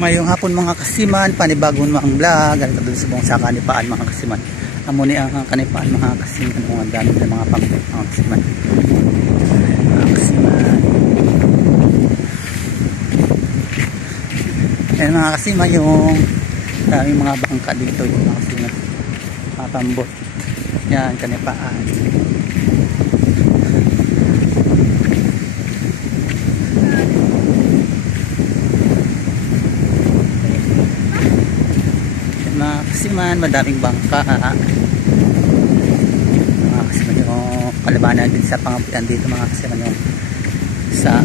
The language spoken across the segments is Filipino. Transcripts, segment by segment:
Ngayong hapon mga kasiman, panibagong mga vlog. Ganito doon sa buong sa kanipaan mga kasiman. Amuni ang kanipaan mga kasiman. Ang dami ng mga pangkot mga kasiman. Mga kasiman. Ayan mga kasiman, yung daming mga bangka dito yung mga kasiman. Mapambot. Yan, kanipaan. Mga kasiman, madaming bangka. Mga kasiman, yung kalabanan din sa pangabutan dito mga kasiman, yung sa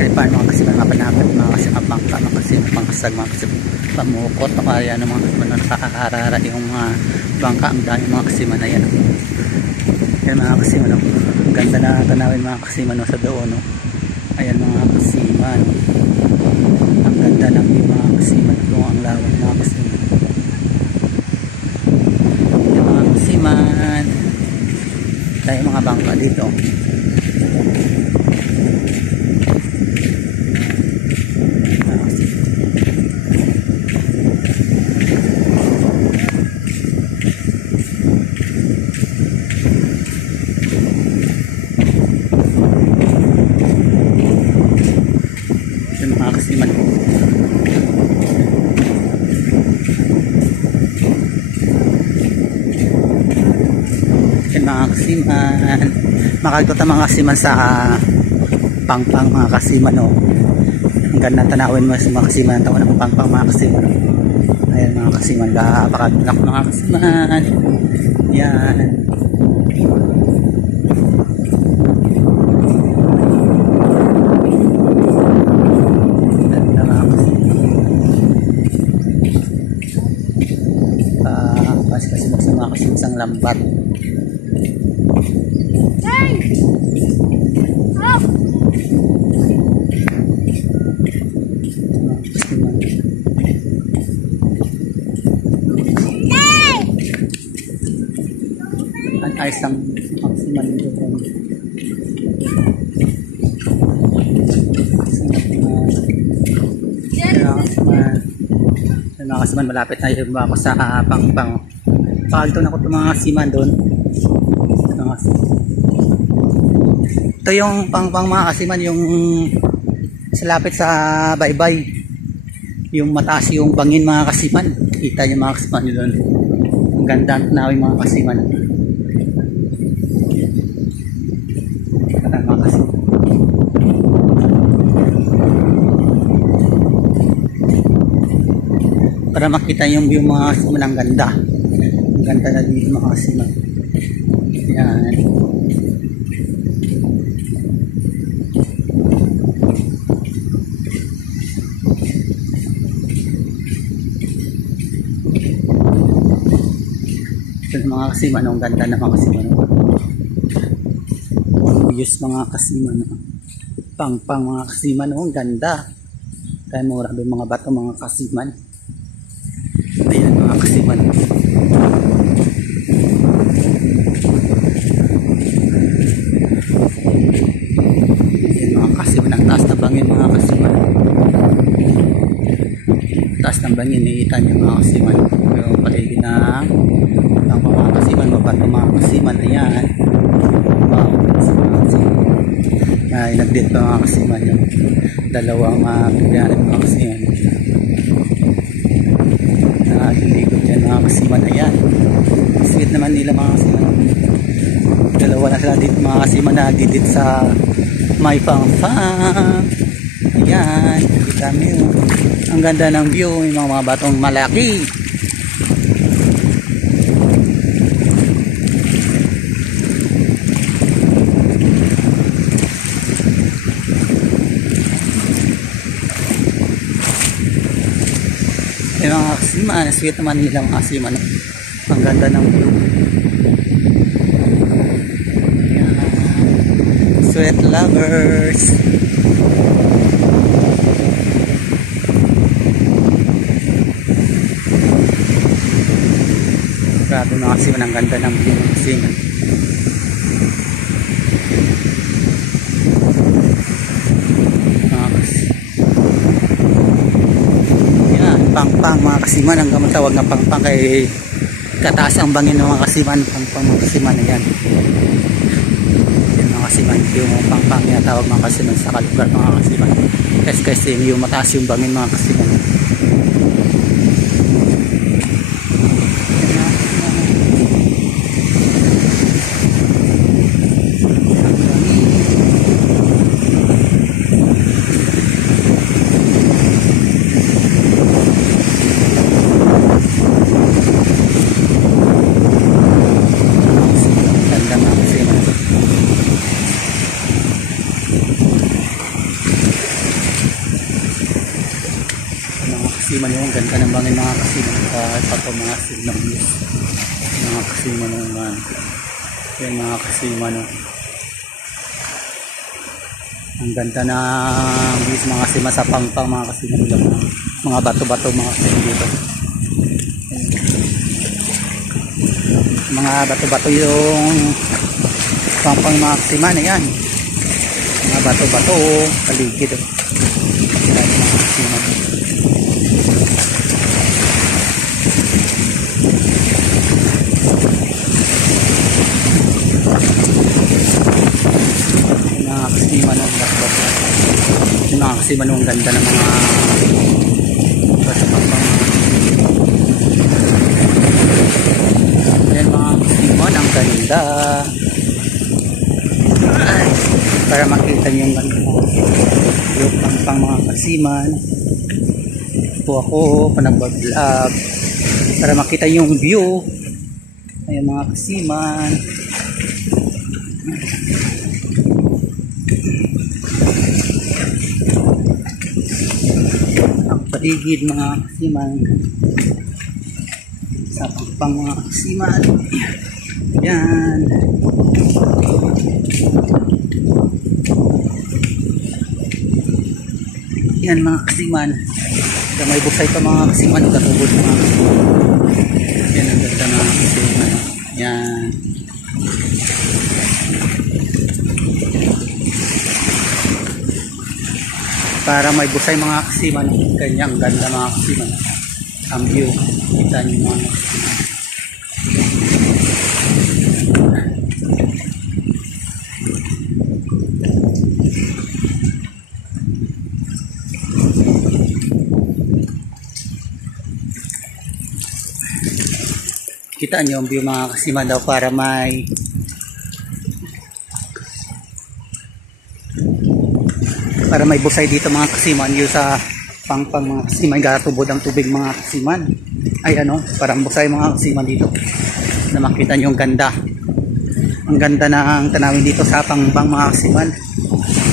kalipan mga kasiman, mga panakat mga kasiman, bangka mga kasiman, pangkasag mga kasiman, pamukot o kaya ng mga kasiman na nakaharara yung mga bangka. Ang dami mga kasiman na yan. Yan mga kasiman, ang ganda na tanawin mga kasiman sa doon. Ayan mga kasiman, ang ganda ng mga kasiman, kung ang lawak mga kasiman. Kasiman, tayo mga bangka dito. Yung mga kasiman. Mga kasiman, makagtota mga kasiman sa pangpang mga kasiman. Ang ganda tanawin mo sa mga kasiman, taon ng pangpang mga kasiman. Ayan mga kasiman, napakagulak mga kasiman. Yan ganda mga kasiman. Kasi sa mga kasiman sang lambat. Ang ayos lang maksimal dito. Mga kasiman, malapit na yung ako sa pangpang. Pagkalito na ko itong mga kasiman doon. Ito yung pangpang mga kasiman, yung salapit sa baybay, yung mataas yung bangin mga kasiman. Kita nyo mga kasiman nyo doon. Ang ganda na yung mga kasiman. Mga kasiman. Para makita yung view mga kasiman, ang ganda. Ang ganda na dito mga kasiman. Yan. Mga kasiman, ang ganda na mga kasiman. Views mga kasiman. Pangpang mga kasiman, ang ganda. Kaya mura doon mga bato mga kasiman. Ayan mga kasiman. Ayan mga kasiman, ang taas na bangin mga kasiman. Taas ng bangin, iitan yung mga kasiman. Pero paligid na mga kasiman, mabato mga kasiman. Ayan, wow, ay nagdit pa mga kasiman yung dalawang pagyanan mga kasiman. Naliligod yan mga kasiman. Ayan, sweet naman nila mga kasiman. Dalawa na sila dito mga kasiman, nagdidit sa may pangpang. Ayan, kita mo ang ganda ng view, yung mga batong malaki. Yung mga kasiman, sweet naman nila mga kasiman. Ang ganda ng view. Ayan. Sweet lovers. Grabe mga kasiman, ang ganda ng view mga kasiman. pangpang mga kasiman. Ang tawag na pangpang kay kataas ang bangin ng mga kasiman. Pangpang mga kasiman, ayan. Yan mga kasiman, yung pangpang niya tawag mga kasiman sa kalugar mga kasiman. Kasi yung mataas yung bangin mga kasiman. Kasiman yung ganda ng bangin mga kasiman sa mga signal views mga kasiman yung yan mga kasiman ang ganda ng views mga kasiman sa pangpang mga kasiman mga bato-bato mga kasiman dito mga bato-bato yung pangpang mga kasiman yan mga bato-bato paligid yan mga kasiman kasi manong ganda ng mga yan mga kasiman ang ganda para makita niyo yung ganda yung pang mga kasiman po ako panag-vlog para makita yung view ay mga kasiman paligid mga kasiman sa pang mga kasiman yan yan mga kasiman may busay pa mga kasiman katubod mga kasiman yan ang ganda mga kasiman yan para may busay mga kasiman kanyang ganda mga kasiman ang view kita nyo mga kasiman kita nyo ang view mga kasiman daw para may busay dito mga kasiman yung sa pangpang mga kasiman gatubod ang tubig mga kasiman ay parang busay mga kasiman dito na makita nyo yung ganda ang ganda ng tanawin dito sa pangpang mga kasiman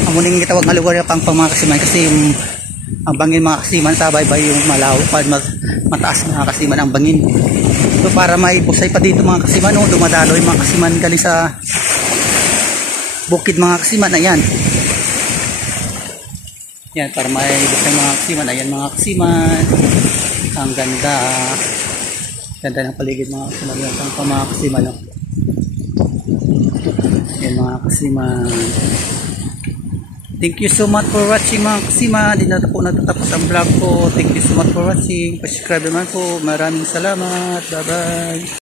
ang muning gitawag na lugar yung pangpang mga kasiman kasi ang bangin mga kasiman sa baybay yung malawak mataas mga kasiman ang bangin so para may busay pa dito mga kasiman dumadalo yung mga kasiman galing sa bukid mga kasiman ayan yan para may busay mga kasiman ayan mga kasiman ang ganda ng paligid mga kasiman yan pang mga kasiman yan mga kasiman thank you so much for watching mga kasiman hindi na po natatapos ang vlog ko thank you so much for watching subscribe naman po maraming salamat bye bye